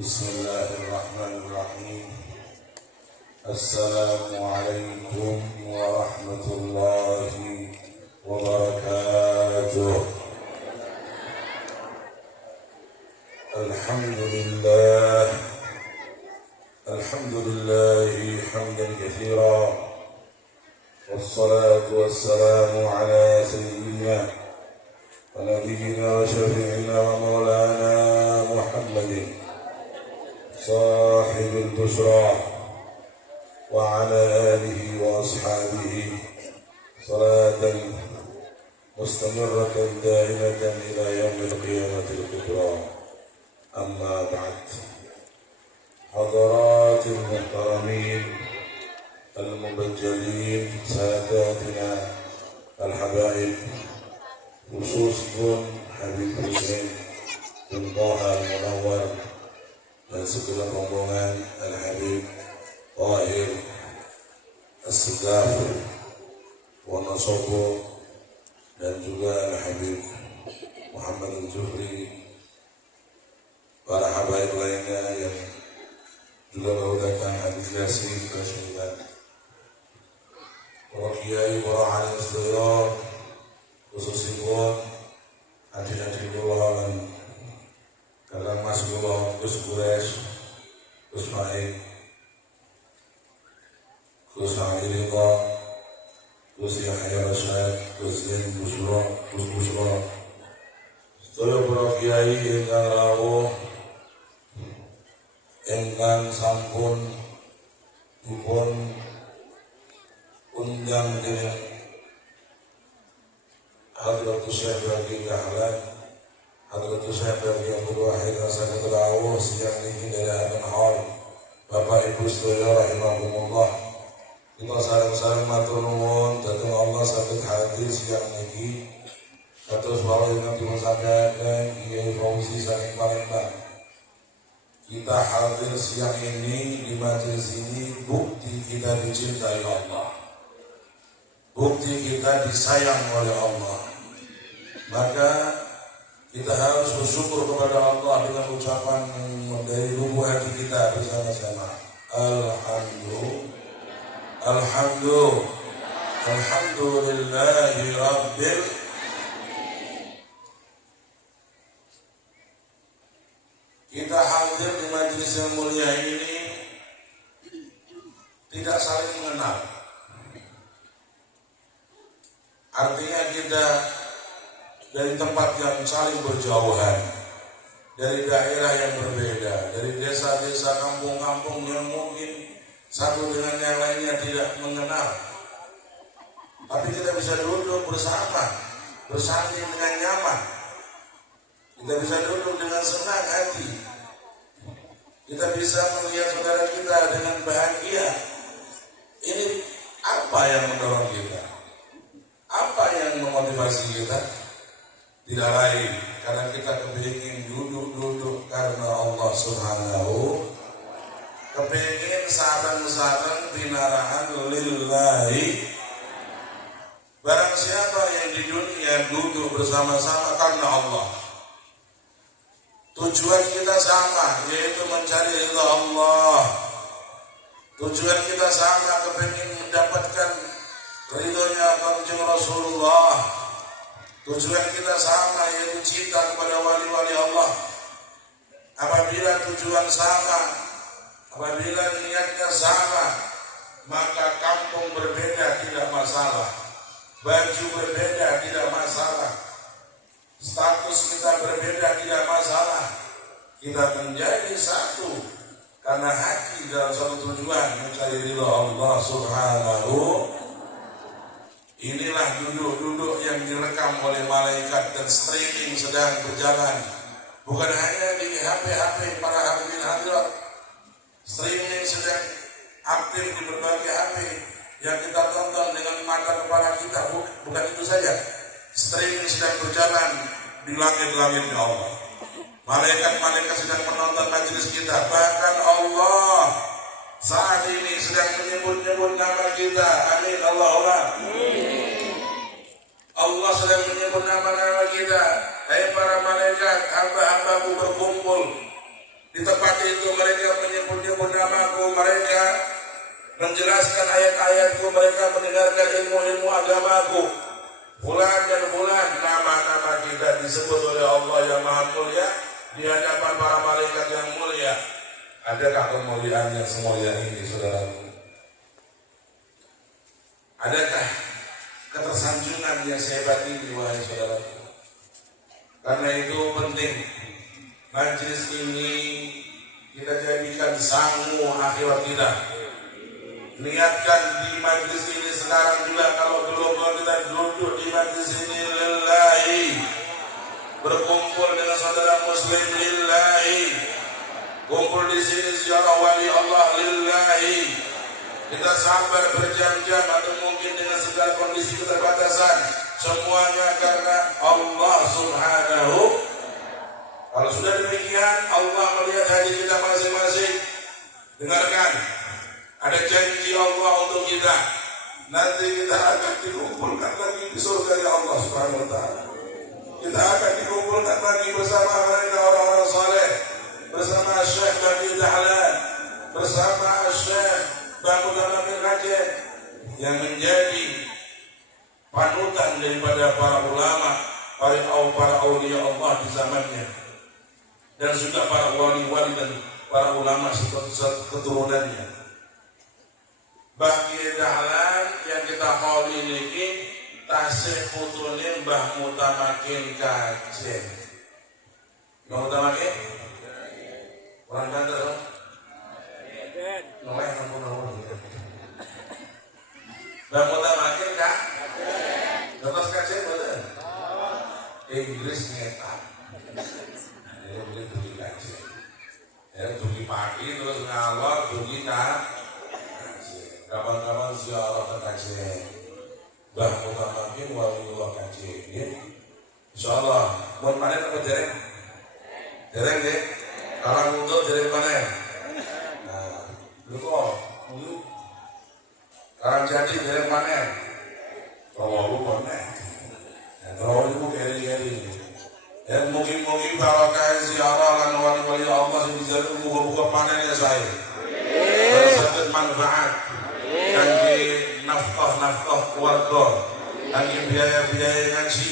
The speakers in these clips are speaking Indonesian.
Bismillahirrahmanirrahim. Assalamualaikum warahmatullahi wabarakatuh. Alhamdulillahi hamdan katsira. Wassalatu wassalamu ala sayyidina wa nabiyyina wa syafi'ina wa maulana Muhammadin sahibul busyra wa ala alihi wa ashabihi salatan mustamirratan daimatan ila yaumil qiyamatil kubra. Amma ba'd. Hadaratil muhtaramin al-mubajjalin, sadatina al-habaib, khususipun Habib Hussein bin Thaha al-Munawwar dan segala rombongan Al-Habib Tahir As-Segaf Wonosobo dan juga Al-Habib Muhammad Al-Zuhri, para habaib lainnya yang juga baru datang hadir Yasin ke Syaitan, para kiai, para alim sedaya, khususipun hadirin kula Kakang Mas kula Gus Quraisy, Gus Maid, Gus Hamidillah, Gus Yahya Rasyad, Gus Zain Busyra, Gus Busyra, sedaya para kiai ingkang rawuh, ingkang sampun dipun undang dening Hadratus Syekh Baqi Dahlan, Hadratus Syekh Baqi Abdul Wahid Asad rawuh siang niki dari Adan Hall. Bapak Ibu sedaya rahimahumullah, kita sareng-sareng matur nuwun dhateng Allah saged hadir siang niki. Kados wau ingkang dipun sampaikan Kiai Fauzi saking Palembang. Kita hadir siang ini di majelis ini bukti kita dicintai Allah, bukti kita disayang oleh Allah. Maka kita harus bersyukur kepada Allah dengan ucapan dari lubuk hati kita bersama-sama. Alhamdulillahi Rabbil. Kita hadir di majelis yang mulia ini tidak saling mengenal. Artinya kita dari tempat yang saling berjauhan, dari daerah yang berbeda, dari desa-desa, kampung-kampung yang mungkin satu dengan yang lainnya tidak mengenal. Tapi kita bisa duduk bersama, bersanding dengan nyaman. Kita bisa duduk dengan senang hati. Kita bisa melihat saudara kita dengan bahagia. Ini apa yang mendorong kita? Apa yang memotivasi kita? Tidak lain karena kita kepingin duduk-duduk karena Allah Subhanahu, kepingin sareng-sareng pinarahan lillahi. Barang siapa yang di dunia duduk bersama-sama karena Allah, tujuan kita sama, yaitu mencari ridha Allah. Tujuan kita sama, kepingin mendapatkan ridhonya Kanjeng Rasulullah. Tujuan kita sama, yaitu cinta kepada wali-wali Allah. Apabila tujuan sama, apabila niatnya sama, maka kampung berbeda tidak masalah, baju berbeda tidak masalah, status kita berbeda tidak masalah. Kita menjadi satu karena hati dalam satu tujuan, mencari ridha Allah Subhanahu. Inilah duduk-duduk yang direkam oleh malaikat dan streaming sedang berjalan. Bukan hanya di HP-HP para hadirin hadirat, streaming sedang aktif di berbagai HP yang kita tonton dengan mata kepala kita. Bukan itu saja, streaming sedang berjalan di langit-langitnya Allah. Malaikat-malaikat sedang menonton majelis kita. Bahkan Allah saat ini sedang menyebut-nyebut nama kita. Amin Allahumma. Allah sedang menyebut nama-nama kita. Hai para malaikat, hamba-hambaku berkumpul di tempat ini di hadapan para malaikat yang mulia. Adakah kemuliaan yang semulia ini, saudaraku? Adakah ketersanjungan yang sehebat ini, wahai saudaraku? Karena itu penting majelis ini kita jadikan sangu akhirat kita. Niatkan di majelis ini sekarang juga, kalau belum kita duduk di majelis ini lillahi, berkumpul dengan saudara muslim lillahi, kumpul di sini ziarah wali Allah lillahi. Kita sabar berjam-jam atau mungkin dengan segala kondisi keterbatasan, semuanya karena Allah Subhanahu. Kalau sudah demikian, Allah melihat hati kita masing-masing. Dengarkan, ada janji Allah untuk kita. Nanti kita akan dikumpulkan lagi di surga ya Allah Subhanahu wa ta'ala. Kita akan dikumpulkan lagi bersama mereka orang-orang saleh, bersama Syekh Bani Dahlan, bersama Syekh Bangku Damamil Rajen, yang menjadi panutan daripada para ulama, para aulia Allah di zamannya, dan juga para wali-wali dan para ulama keturunannya. Bagi Dahlan yang kita kholi ini tasih putune Mbah Mutamakin Kajen. Mbah Mutamakin? Orang kantor? Nomor yang Mbah Mutamakin Kak? Terus Kajen betul? Inggris ngetak. Ya boleh dugi Kajen. Ya dugi pagi terus ngalor dugi Kak. Kapan-kapan ziarah ke Kajen, Mbah Mutamakin waliullah Kajen, ya. Insyaallah, buat panen apa dereng? Dereng deh. Kalau untuk dereng panen. Nah, lu kok, sekarang jadi dereng panen. Kalau lu panen, kalau lu keri-keri. Dan mungkin barokah ziarah lan wali-wali Allah yang dijalur buka-buka panen ya saya. Bersabit manfaat. Kangge nafkah keluarga, kangge biaya-biaya ngaji,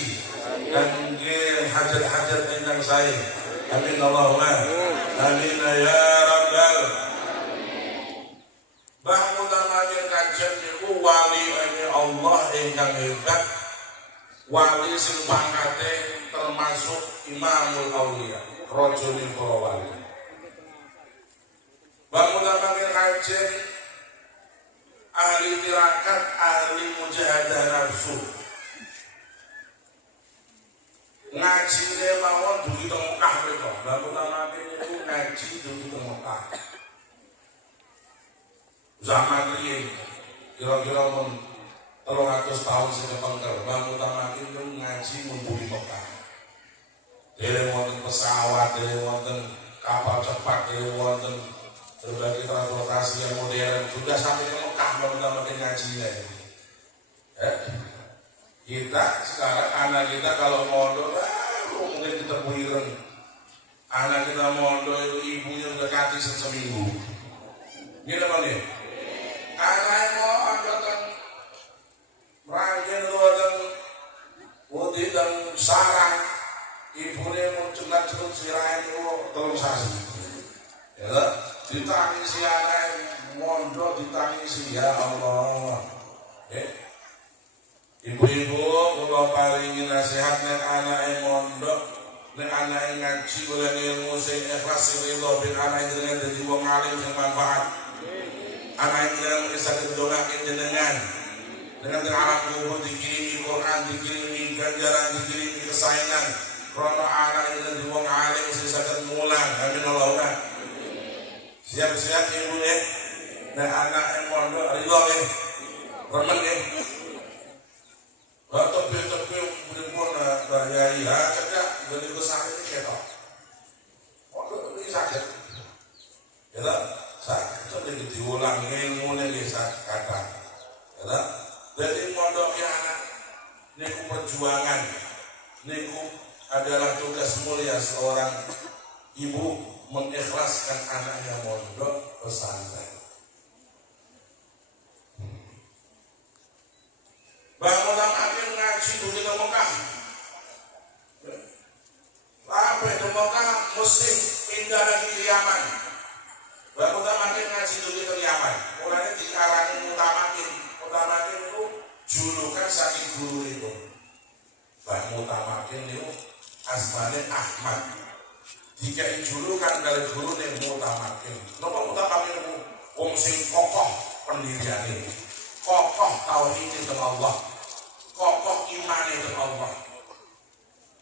kangge hajat-hajat ingkang sae. Amin Allahumma amin ya rabbal. Mbah Mutamakin Kajen niku wali Allah ingkang hebat, wali sing pangkate termasuk Imamul Auliya, rajane para wali. Mbah Mutamakin Kajen ahli tirakat, ahli mujahadah nafsu. Ngajine mawon dugi teng Mekah menika. Mbah Mutamakin niku ngaji dugi teng Mekah. Zaman riyen kira-kira mun 300 tahun sing kepengker, Mbah Mutamakin niku ngaji mumpuni Mekah. Dereng wonten pesawat, dereng wonten kapal cepat, dereng wonten berbagai transportasi yang modern, sudah sampai ke Mekah Mutamakin ngajinya. Kita sekarang anak kita kalau mondok, mungkin kita buiren. Anak kita mondok itu ibunya udah kasih seminggu. Gini apa nih? Anak mau angkatan merangin dan putih dan sarang, ibunya mau cengat-cengat sirain itu terus sasi. Ya, ditangisi anak mondok, ditangisi ya Allah. Ibu-ibu kalau paringi nasihat nek anak mondok, nek anak ngaji oleh ilmu sing ikhlas sing ridho, ben anak jenengan dadi wong alim sing manfaat. Anak jenengan bisa didongake jenengan dengan anak kubur dikirimi Quran, dikirimi ganjaran, dikirimi kesayangan. Karena anak ini dadi wong alim sing saged mulang. Amin Allahumma. Siap-siap ibu nek anak mondok ridho remen Tapi pun bahayai cekak dari besar ini ketok. Ini sakit. Ya tak? Sakit. Jadi diulang ilmu ini kata. Ya tak? Jadi mondoknya anak niku perjuangan. Niku adalah tugas mulia seorang ibu mengikhlaskan anaknya mondok pesantren. Bangun akhir ngaji dunia Mekah. Sampai di Mekah sing pindah lagi ke Yaman. Mbah Mutamakin ngaji dulu ke Yaman. Mulanya diarani Mutamakin. Mutamakin itu julukan saking guru itu. Mbah Mutamakin itu asmane Ahmad. Dikai julukan dari guru ning Mutamakin. Napa Mutamakin itu wong sing kokoh pendiriane. Kokoh tauhid itu Allah. Kokoh iman itu Allah.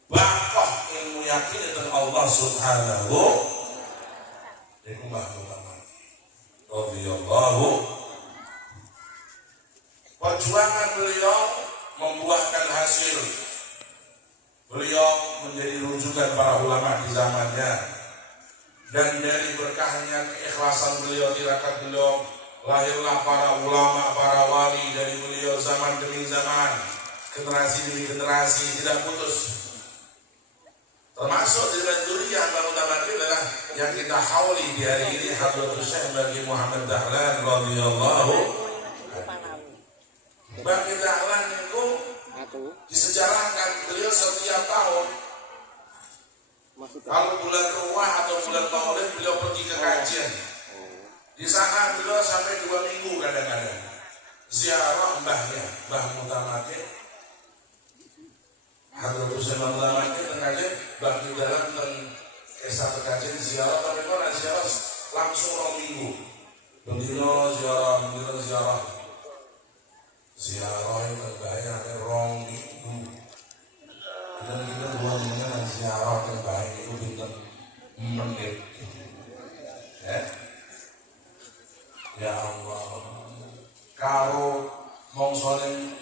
Bakoh ilmu yakin itu Allah Subhanahu. Iku Mbah Mutamakin radhiyallahu. Perjuangan beliau membuahkan hasil. Beliau menjadi rujukan para ulama di zamannya, dan dari berkahnya keikhlasan beliau, tirakat beliau, lahirlah para ulama, para wali dari beliau zaman demi zaman, generasi demi generasi tidak putus. Termasuk dengan zuriyah Mbah Mutamakin adalah yang kita hauli di hari ini, Hadratus Syekh Baqi Muhammad Dahlan radhiyallahu. Baqi Dahlan itu disejarahkan beliau setiap tahun kalau bulan Ruwah atau bulan Maulid beliau pergi ke kajian. Di sana beliau sampai 2 minggu kadang-kadang ziarah mbahnya, Mbah Mutamakin. Hadratus Syekh Mutamakin terkajian bagi dalam dan kisah terkajian ziarah, tapi kalau ziarah langsung 2 minggu. Bendino ziarah, bendino ziarah. Ziarah yang terbaik ada 2 minggu. Dan kita 2 minggu ziarah terbaik itu bintang menit. Ya Allah. Kalau mongsonin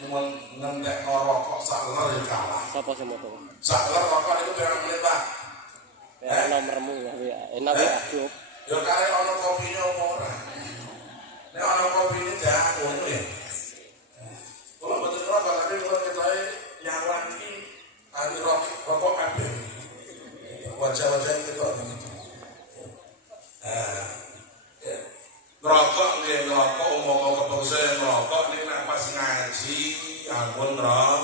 ngendek rokok sakler ya kalah. Siapa sih motor? Sakler rokok itu berapa menit Pak? Nomormu ya. Enak ya aku. Ya kare ono kopinya apa ora? Nek ono kopine dah ngono ya. Kalau betul rokok tapi kalau kita nyawan ini ada rokok kabeh. Wajah-wajah kita begitu. Ngerokok nih, ngerokok umum kepengusaha ngerokok nih nek pas ngaji ampun roh,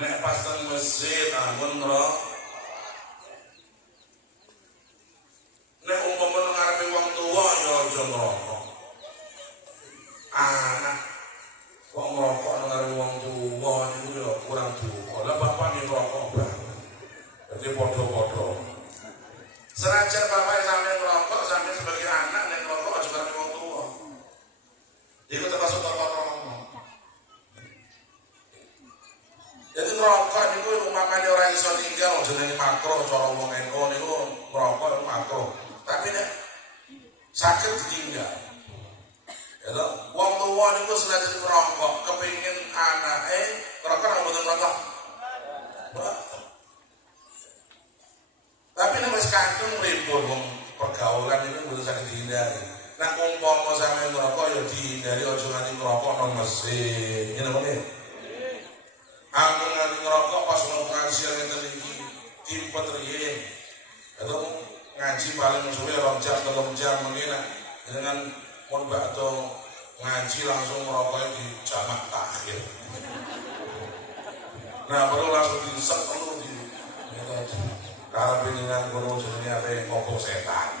nek pas teng masjid ampun roh, nek umum ngarepe wong tua ya aja ngerokok. Anak kok ngerokok ngarepe wong tua niku ya kurang duka. Lah bapak nih ngerokok banget. Jadi podo-podo. Senajan bapak sampai ngerokok, sampai sebagai anak nek ngerokok aja ngarepe wong tua. Itu termasuk tokoh-tokoh. Jadi ngerokok niku umpamane ora iso tinggal jenenge makro cara wong NU niku ngerokok makro. Tapi nek sakit ditinggal. Ya toh, wong tua niku senajan ngerokok, kepengin anake ngerokok ora mboten ngerokok. Tapi nek wis kadung ribut wong pergaulan itu mboten saged dihindari. Nek umpama sampe ngerokok ya dihindari aja nganti ngerokok nang mesin. Ngene kok nggih. Aku nganti ngerokok pas mau pengajian ngeten iki timpet riyin. Atau ngaji paling suwe 2 jam 3 jam mengene dengan mun bakto ngaji langsung ngerokoknya di jamak takhir. Nah baru langsung diset perlu di kalau pengingan gunung jenenge apa ngobong setan.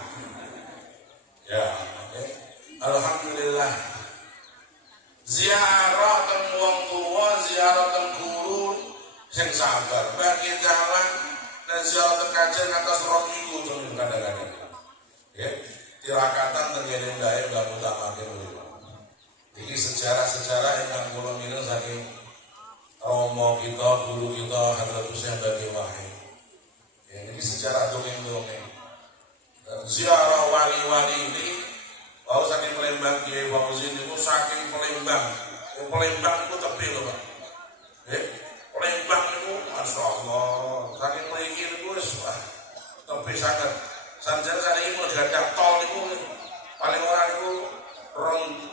Ya, alhamdulillah. Ziarah teng wong tuwa, ziarah teng guru sing sabar. Bagi jalan dan ziarah teng kajian atas 2 minggu terus kadang-kadang. Ya, tirakatan terjadi gawe Mbah Mutamakin. Ini sejarah-sejarah yang kula mineng saking romo kita, guru kita Hadratus Syekh Baqi Wahid. Ya, ini sejarah dongeng-dongeng. Ziarah wali-wali ini, kalau saking Palembang, Kiai Fauzin itu saking Palembang. Palembang itu tepi loh Pak. Palembang itu, Masya Allah, saking mriki itu tepi sangat. Sampai saat ini negara tol itu paling orang itu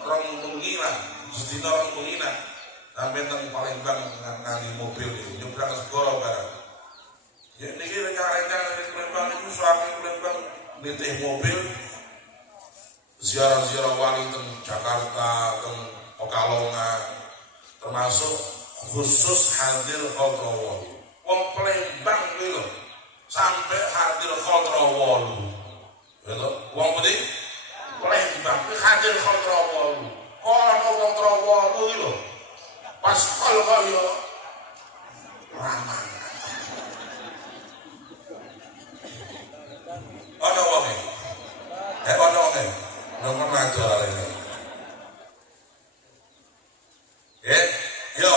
rong bengi lah, sedina rong bengi lah. Sampai teng Palembang nganggo mobil itu nyebrang segoro barang. Ya ini rencana Palembang itu suami Palembang nitih mobil ziarah-ziarah wali teng Jakarta, teng Pekalongan, termasuk khusus hadir Qadrawi. Wong Palembang kuwi lho sampai hadir hadir khatra walu. Gitu. Wong putih oleh Bang hadir khatra walu. Kono wong trawalu iki lho. Pas kol kok yo ramah. Ono wong e. Ono wong e. Nomor maju arene. Yo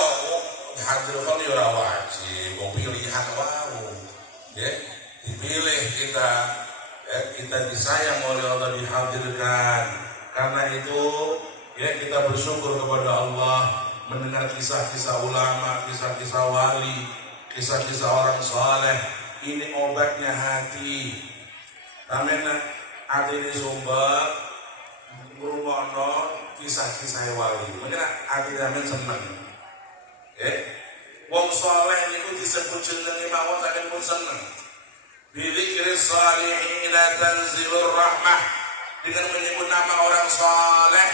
hadir khol yo ora wajib, wong pilihan wae. Dipilih kita, kita disayang oleh Allah, dihadirkan. Karena itu kita bersyukur kepada Allah mendengar kisah-kisah ulama, kisah-kisah wali, kisah-kisah orang saleh. Ini obatnya hati. Tamena hati ini sumber ngrumono kisah-kisah wali. Mungkin hati sampean seneng. Wong saleh niku disebut jenenge mawon sampeyan pun seneng. Bidzikris shalihin tanzilur rahmah. Dengan menyebut nama orang saleh,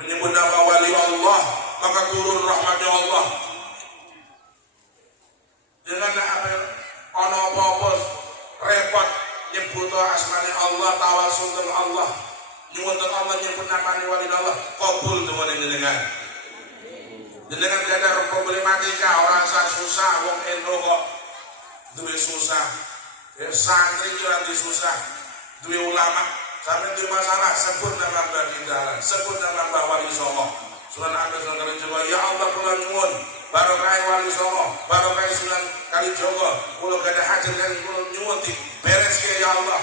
menyebut nama wali Allah, maka turun rahmatnya Allah. Dengan apa? Ono apa repot nyebut asmani Allah, tawasul dengan Allah, nyebut Allah, nyebut nama wali Allah, kabul dengan jenengan. Jenengan tidak ada problematika orang susah, wong endo kok duwe susah, santri juga susah, duwe ulama sampai duwe masalah, sebut nama Mbah Kindalan, sebut nama Mbah Wali Songo. Sunan Ampel Sunan Kalijogo, ya Allah kula nyuwun barokah Wali Songo, barokah Sunan Kalijogo, kula gada hajat kan kula nyuwun dibereske ya Allah.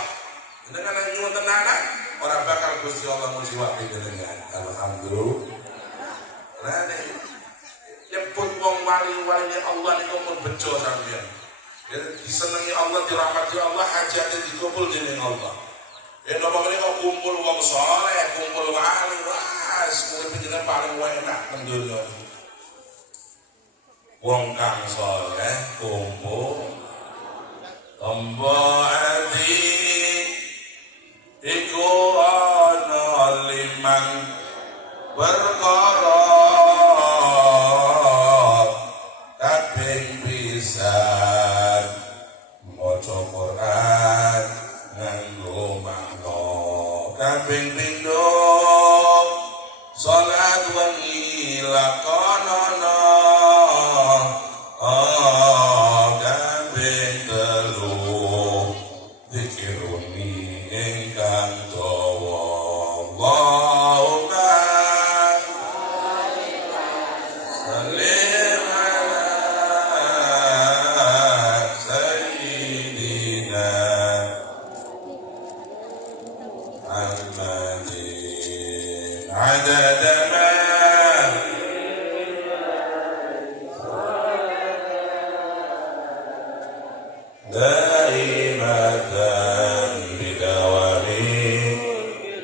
Dengan nyuwun tenanan, orang bakal Gusti Allah mujiwab dengan alhamdulillah. Nah, nyebut wong wali-wali Allah niku mun bejo sampeyan. Disenengi Allah, dirahmati Allah, hajate dikabul dening Allah. Nomor menika kumpul wong saleh, kumpul wali, wis kuwi jenenge paling enak nang donya. Wong kang saleh kumpul tombo ati iku ana limang perkara kaping pindho salat wengi lakonono kaping telu dikiruni ingkang dawa Allahumma sallim ala sayyidina عدد ما دائمة بدوام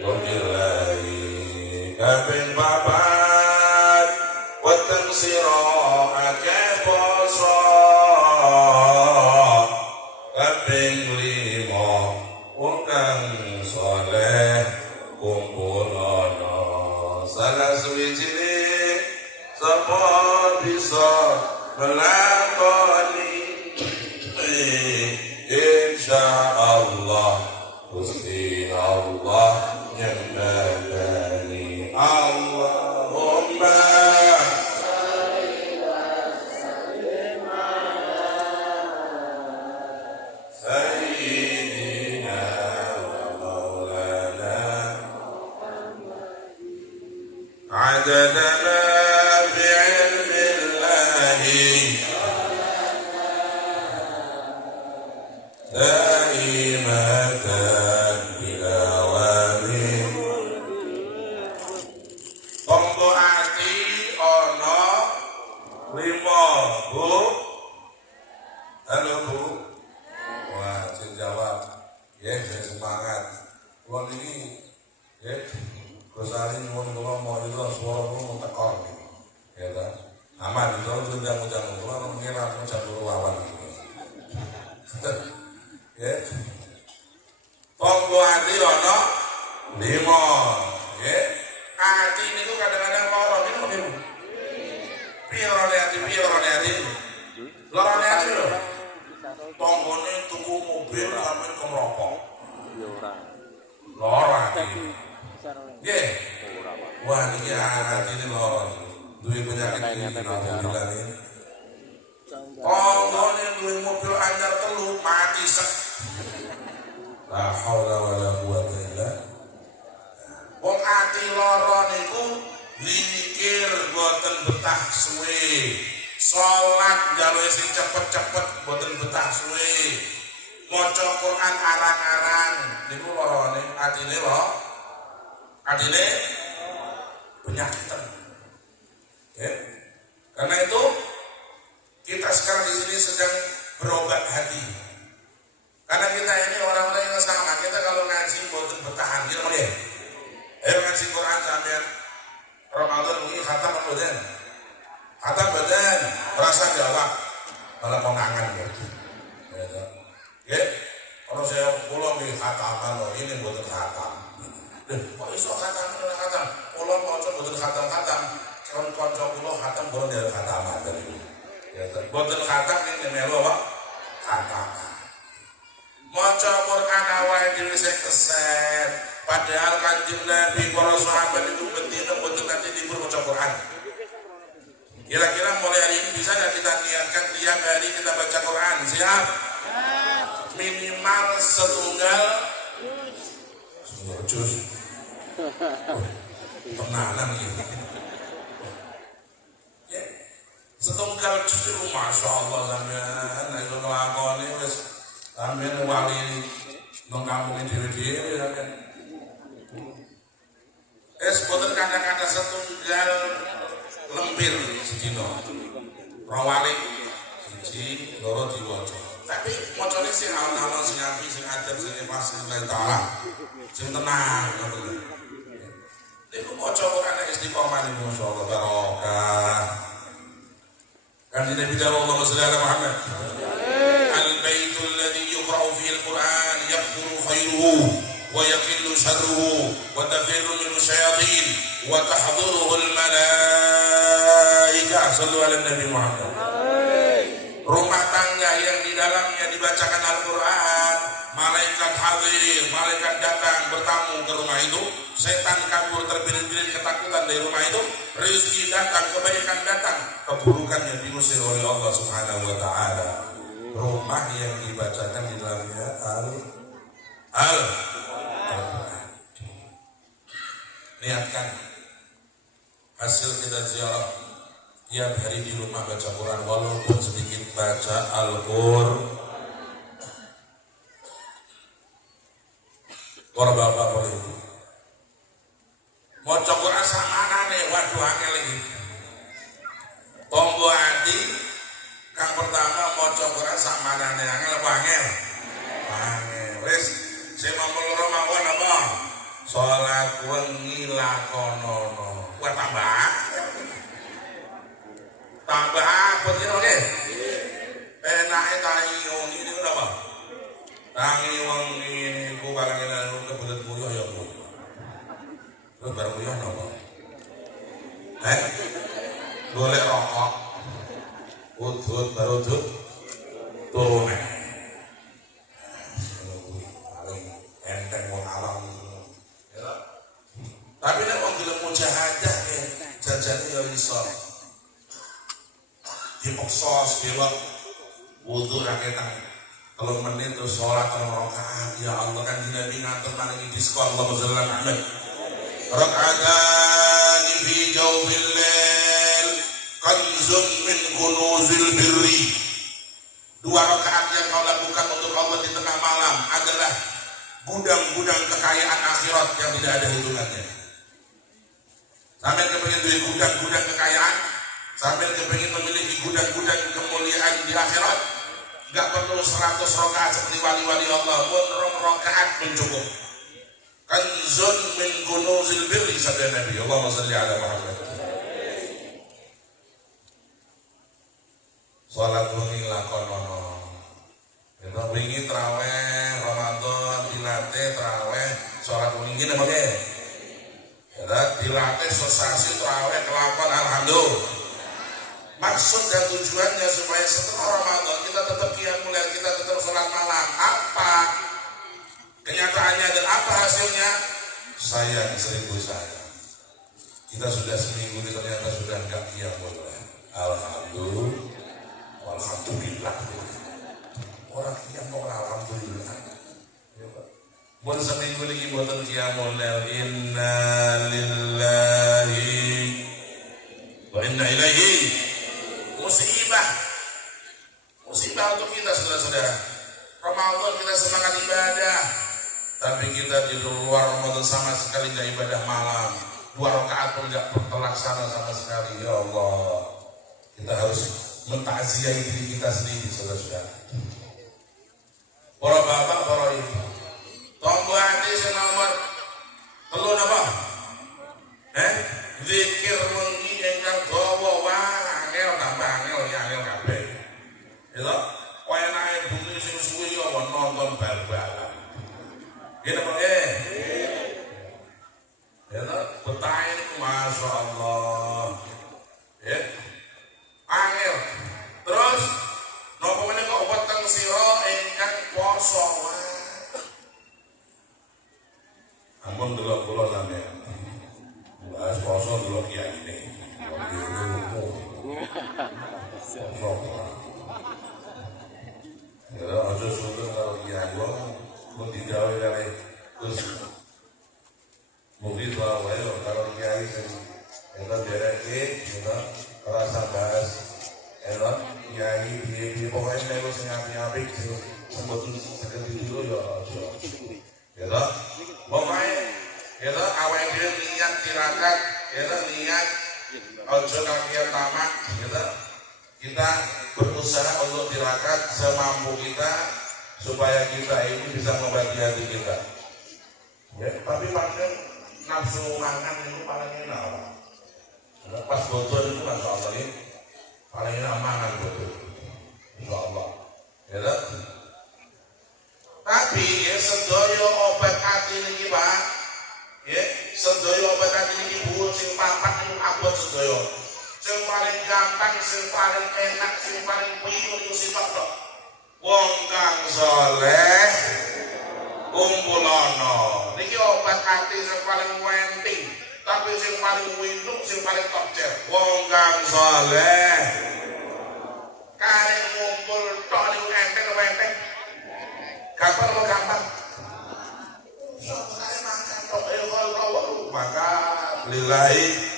ملك الله كابن بابات والتنصير كبصا كابن لما وكان صالح kumpulono salah suwijine sapa bisa melakoni insyaallah Gusti Allah nyembadani Allahumma salli wa sallim ala sayyidina عدد ما بعلم الله دائمة بدوام tombo ati ono 5 Bu. Halo Bu. Wah, jawab. Ya, semangat. Wong ini ya Kusari nyuwun kula mau itu suara kula mau tekor gitu. Ya kan? Aman itu undang-undang kula mengira aku jabur lawan gitu. Ya. Tonggo ati ana 5. Ya. Ati niku kadang-kadang lara niku niku. Piye lara ati, piye lara ati? Lara ati lho. Tonggone tuku mobil sampean kemropok. Ya ora. Loro. Tapi sarane. Nggih. Ora, Pak. Wah niki atine loro. Duwe penyakit iki alhamdulillah niki. Konggone duwe mobil anyar telu mati sek. La haula wala quwata illa. Wong ati lara niku mikir boten betah suwe. Salat jaluke sing cepet-cepet boten betah suwe. Maca Quran arang-arang niku larane atine lho. Atine penyakitan. Ya. Karena itu kita sekarang di sini sedang berobat hati. Karena kita ini orang-orang yang sama. Kita kalau ngaji boten bertahan, gitu kan ya? Ayo ngaji Quran sampean Ramadan ini khatam apa badan? Khatam badan, rasa jawab malah kongangan gitu. Ya, kalau saya pulang di khataman loh, ini boten khatam. Kok iso khatam? Pulang mau coba boten khatam. Konco pulau khatam boleh dari khataman tadi. Ya, boten khatam ini melu apa? Khataman. Maca Quran awal dhewe sing keset. Padahal Kanjeng Nabi para sahabat itu betina boten nanti libur maca Quran. Kira-kira mulai hari ini bisa nggak kita niatkan tiap hari kita baca Quran? Siap? Minimal setunggal juz. Tenanan gitu. Ya. Setunggal juz itu masya Allah sampean nek nglakoni wis sampean wali nang kampung dhewe-dhewe sampean. Boten kata-kata setunggal lempir sedina. Rawalik siji loro diwaca. Tapi macane sing ana-ana sing apik sing adem sing pas sing taala. Sing tenang ngono. Niku maca Quran nek istiqomah niku masyaallah barokah. Kanjeng Nabi sallallahu alaihi wasallam Al-baitul ladzi yuqra'u fihi al-Qur'an yakthuru khairuhu wa yaqillu sharruhu wa tafirru minhu syayatin wa tahdhuruhu al-malaikah. Sallu ala Nabi Muhammad. Rumah tangga yang di dalamnya dibacakan Al-Quran, malaikat hadir, malaikat datang bertamu ke rumah itu, setan kabur terbirit-birit ketakutan dari rumah itu, rezeki datang, kebaikan datang, keburukannya diusir oleh Allah Subhanahu wa taala. Rumah yang dibacakan di dalamnya Al-Quran. Niatkan hasil kita ziarah tiap hari di rumah baca Quran, walaupun sedikit baca Al-Quran. Para bapak boleh itu maca Quran samanane waduh angel iki. Tonggo ati kang pertama maca Quran samanane angel apa angel? Angel. Wis sing nomor loro mawon apa? Salat wengi lakonono. Wah tambah apa sih oke? Enake tangi wong ini apa? Tangi wong ini ku barang lalu kebelet kuliah ya Bu. Terus barang kuliah napa? Golek rokok. Udut baru udut turun. Paling enteng wong alam. Tapi nek wong gelem mujahadah jajane ya iso. Dipaksa sebab wudu rakyat 3 menit terus sholat 3 rakaat. Ya Allah kan Nabi ngatur maringi diskon Allahumma shalli ala Muhammad. Raka'atan fi jawfil lail kanzun min kunuzil birri. 2 rakaat yang kau lakukan untuk Allah di tengah malam adalah gudang-gudang kekayaan akhirat yang tidak ada hitungannya. Sampai kepengen duit gudang-gudang kekayaan, sampai kepengen memiliki gudang-gudang kemuliaan di akhirat, gak perlu 100 rakaat seperti wali-wali Allah, pun 2 rakaat pun cukup. Kanzun min kunuzil birri sabda Nabi. Allahumma shalli ala Muhammad. Salat wengi lakonono. Yen wingi traweh Ramadan dilatih traweh salat wengi napa nggih? Dilatih sesasi traweh kelakon alhamdulillah. Maksud dan tujuannya supaya setelah Ramadan kita tetap qiyamul lail, kita tetap salat malam. Apa? sayang 1000 sayang. Kita sudah seminggu ini ternyata sudah enggak qiyamul lail. Alhamdulillah. Orang qiyam kok alhamdulillah. Mun seminggu lagi mboten qiyamul lail. Inna lillahi wa inna ilaihi. Musibah untuk kita saudara-saudara. Ramadan kita semangat ibadah, tapi kita di luar Ramadan sama sekali nggak ibadah malam. 2 rakaat pun nggak terlaksana sama sekali. Ya Allah, kita harus mentakziah diri kita sendiri saudara-saudara. Para bapak, para ibu, tonggo hati nomor 3 apa? Zikir wengi ingkang dawa angel tambah angel ya angel kabeh. Ya, kaya naik bumi sing suwi ya nonton bal-balan. Gini apa ya, betah ini Masya Allah. Ya, angel. Terus, nopo ini kok weteng sira ingkang poso wae. Ampun delok kula sampeyan. Bahas poso delok kiai ini. Ya, aja sudah kalau kiai mau digawe kali terus mungkin wae kalau kiai sing eta dereke kita rasa bahas eta kiai piye pokoke nek wis apik-apik sembut saged dulu ya aja. Ya toh? Pokoke ya toh awake dhewe niat tirakat, ya toh niat aja kakian tamak, ya toh. Kita berusaha untuk tirakat semampu kita supaya kita ini bisa membagi hati kita. Ya, tapi paling nafsu makan itu paling enak. Pas bocor itu Masya Allah ini paling enak makan bocor. Insya Allah. Ya tak? Tapi ya sedaya obat hati ini Pak. Ya, sedaya obat hati ini Bu sing papat itu abot sedaya. Sing paling gampang, sing paling enak, sing paling piyu itu sifat tok. Wong kang saleh kumpulono. Niki obat hati sing paling wenting, tapi sing paling winuk, sing paling tokcer. Wong kang saleh karek ngumpul tok niku enteng. Gampang apa gampang? Saya makan tok kalau maka lillahi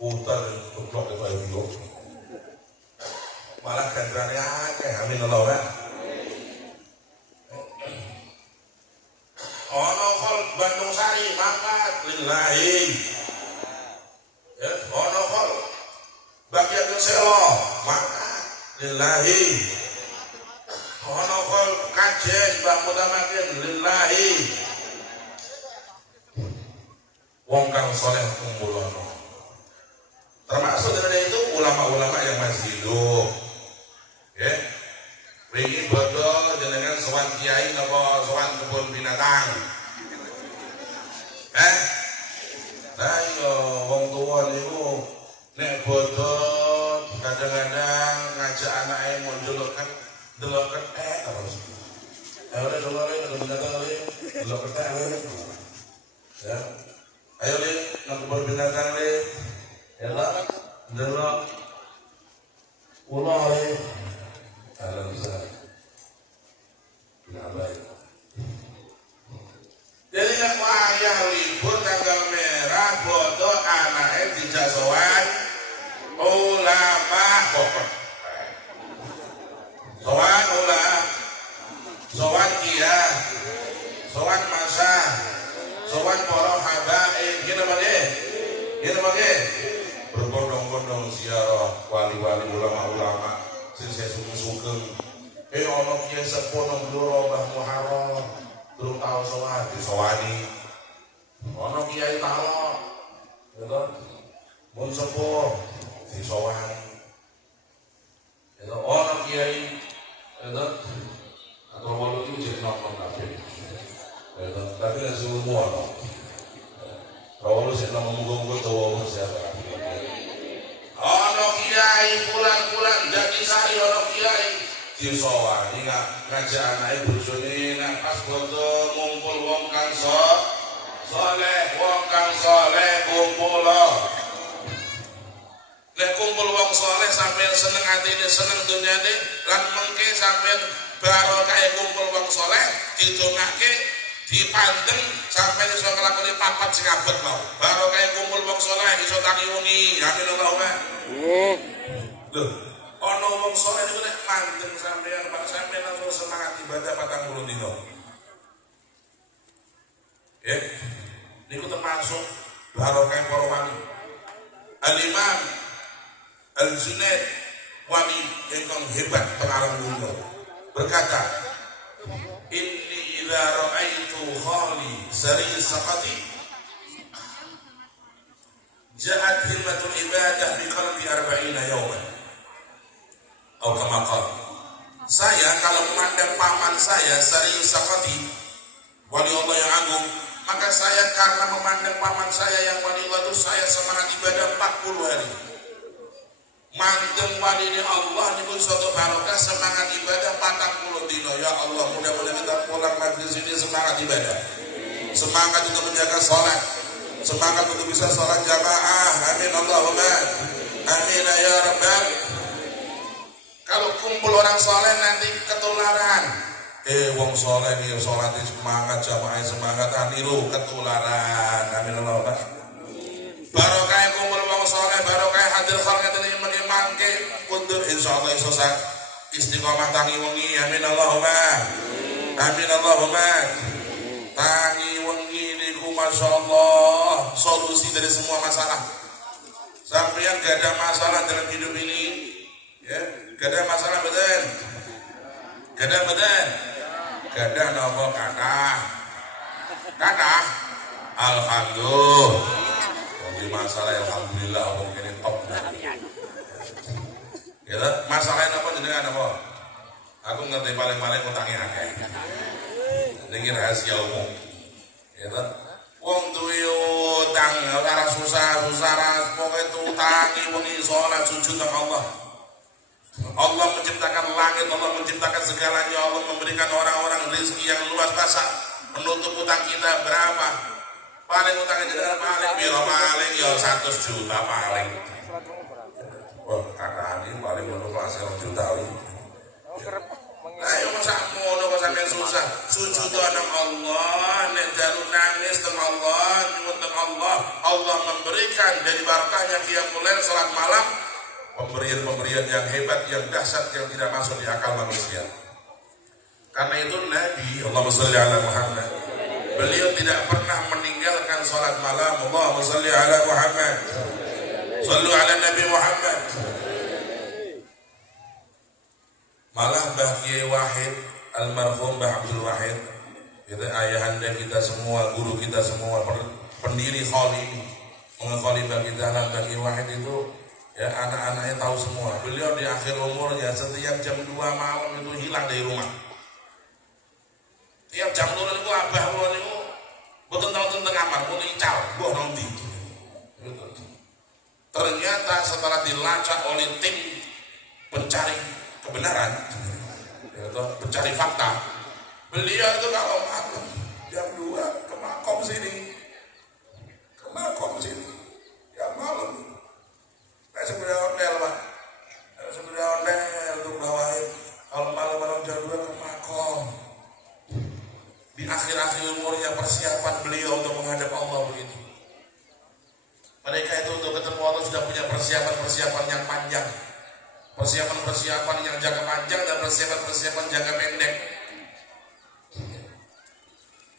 utar kuplok itu ayo malah ganjarannya akeh amin Allah kan. Ono kol Bandung Sari mangkat lillahi. Ya, ono kol Bagian Selo mangkat lillahi. Ono kol Kajen Mbak Mutamakin lillahi. Wong kang saleh kumpulono. Termasuk dari itu ulama-ulama yang masih hidup. Ya. Wingi bodo jenengan sowan kiai napa sowan kebun binatang. Nah iya wong tuwa niku nek bodo kadang-kadang ngajak anake mau delok kethek terus. Ora delok binatang le, delok kethek le. Ya. Ayo le nang kebun binatang le. Ya tak, delok ulah alam saya tidak baik. Jadi nak wayah libur tanggal merah bodoh anaknya dijasoan ulama pokok. Soan ulama, soan kia, soan masa, soan poro habaib, gini bagai. Berbondong-bondong ziarah wali-wali ulama-ulama sing saya sugeng-sugeng. Ono kiai sepuh nang Blora Mbah Muharram durung tau sowan disowani. Ono kiai talok ya toh mun sepuh disowani. Ya toh ono kiai ya toh atau walu itu jadi nonton kabeh. Ya toh tapi nek semua ono. Kalau sih nama munggu-munggu tahu siapa? Ono kiai pulang jadi sari ono kiai disowan ngajak anake bojone nak pas bodo ngumpul wong kang Soleh wong kang soleh kumpul. Nek kumpul wong soleh sampeyan seneng atine, seneng dunyane, lan mengke sampeyan barokah kumpul wong soleh didongake dipandeng sampeyan iso nglakoni papat sing abot mau. Barokah kumpul wong soleh iso tangi wengi. Amin Allahumma. Lho, ana wong soleh niku nek mandeng sampeyan Pak sampeyan langsung semangat ibadah 40 dina. Niku termasuk barokah para wali. Al-Imam Al-Junaid wali yang hebat pengarang dunia berkata, inni idza ra'aitu khali sari saqati ja'at himmatul ibadah fi qalbi 40 yawman. Atau kama qala, saya kalau memandang paman saya sari saqati wali Allah yang agung, maka saya karena memandang paman saya yang wali Allah itu saya semangat ibadah 40 hari. Mandeng wali ini Allah niku suatu barokah semangat ibadah 40 dino. Ya Allah, mudah-mudahan kita pulang majlis ini semangat ibadah, semangat untuk menjaga sholat, semangat untuk bisa sholat jamaah. Amin Allahumma amin ya rabbal. Kalau kumpul orang soleh nanti ketularan. Wong soleh nih sholat semangat, jamaah semangat, aniru ketularan. Amin Allahumma. Barokah kumpul wong soleh, barokah hadir khalqat ini mangke kundur insyaallah iso sak istiqomah tangi wengi. Amin Allahumma amin Allahumma. Tangi wengi niku masyaallah solusi dari semua masalah. Sampeyan gak ada masalah dalam hidup ini, ya, gak ada masalah betul, gak ada betul, gak ada nopo kata alhamdulillah. Jadi masalah alhamdulillah mungkin top. Ya, masalahnya apa jenengan apa? Aku ngerti paling-paling utangnya akeh. Niki rahasia umum. Ya ta? Wong duwe utang ora susah-susah pokoke utangi wengi salat sujud nang Allah. Allah menciptakan langit, Allah menciptakan segalanya, Allah memberikan orang-orang rezeki yang luas biasa. Menutup utang kita berapa? Paling utangnya jenengan paling piro paling ya 100 juta paling. Wah, kakak ini paling menurut hasil juta ini. Ayo masa ngono kok sampeyan susah. Sujud nang Allah, nek jalur nangis teng Allah, nyuwun teng Allah. Allah memberikan dari barakahnya qiyamul lail salat malam, pemberian-pemberian yang hebat, yang dahsyat, yang tidak masuk di akal manusia. Karena itu Nabi Allahumma shalli ala Muhammad, beliau tidak pernah meninggalkan salat malam. Allahumma shalli ala Muhammad, shallu ala Nabi Muhammad. Malah Mbah Kiai Wahid almarhum Mbah Abdul Wahid, itu ayahanda kita semua, guru kita semua, pendiri khol ini, mengekholi Mbah kita Mbah Kiai Wahid itu, ya anak-anaknya tahu semua. Beliau di akhir umurnya setiap jam 2 malam itu hilang dari rumah. Tiap jam 2 itu abah kula niku mboten tahu tentang kamar, pun ical, mbah nang ndi. Ternyata setelah dilacak oleh tim pencari kebenaran, pencari fakta, beliau itu kalau malam jam 2 ke makom sini, ya malam. Saya sebenarnya ondel Pak, untuk bawain kalau malam-malam jam 2 ke makom. Di akhir-akhir umurnya persiapan beliau untuk menghadap Allah begitu. Mereka itu untuk ketemu Allah sudah punya persiapan yang panjang, persiapan yang jangka panjang dan persiapan jangka pendek.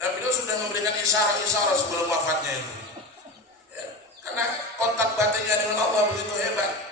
Dan beliau sudah memberikan isyarat sebelum wafatnya itu. Ya, karena kontak batinnya dengan Allah begitu hebat.